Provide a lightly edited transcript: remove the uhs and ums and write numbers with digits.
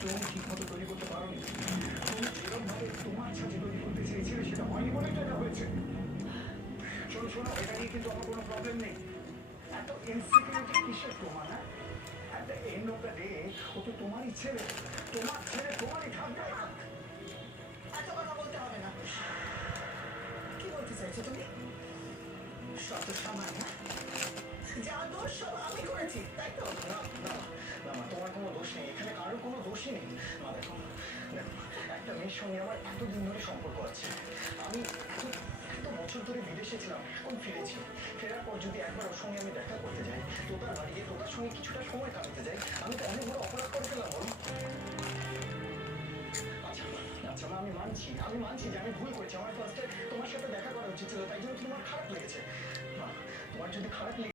তুমি ঠিক মতো তৈরি করতে পারোনি। তুমি যেরকম ভাবে তোমার সাথে তৈরি করতে চেয়েছিলে সেটা হয়নি বলেই তো এটা হয়েছে। শোনো শোনো, এটা নিয়ে কিন্তু আমার কোনো প্রবলেম নেই। এত ইনসিকিউরিটি কিসের তোমার? না, at the end of the day, ও তো তোমারই ছেলে, তোমার ছেলে তোমারই থাকবে। এত কথা বলতে হবে না। কি বলতে চাইছো তুমি? শত সময় না, যা দোষ সব আমি করেছি, তাই তো? না না না মা, তোমার কোনো দোষ নেই, এখানে কারোর কোনো দোষই নেই। মা দেখো, দেখো, একটা মেয়ের সঙ্গে আমার এতদিন ধরে সম্পর্ক আছে। আমি এত এত বছর ধরে বিদেশে ছিলাম, এখন ফিরেছি। ফেরার পর যদি একবার ওর সঙ্গে আমি দেখা করতে যাই, তোতার বাড়ি গিয়ে তোতার সঙ্গে কিছুটা সময় কাটাতে যাই, আমি তো অনেক বড় অপরাধ করে ফেলাম বলো। আচ্ছা আচ্ছা মা, আমি মানছি যে আমি ভুল করেছি। আমার ফার্স্টে তোমার সাথে দেখা করা উচিত ছিল, তাই জন্য তোমার খারাপ লেগেছে। মা, তোমার যদি খারাপ লেগে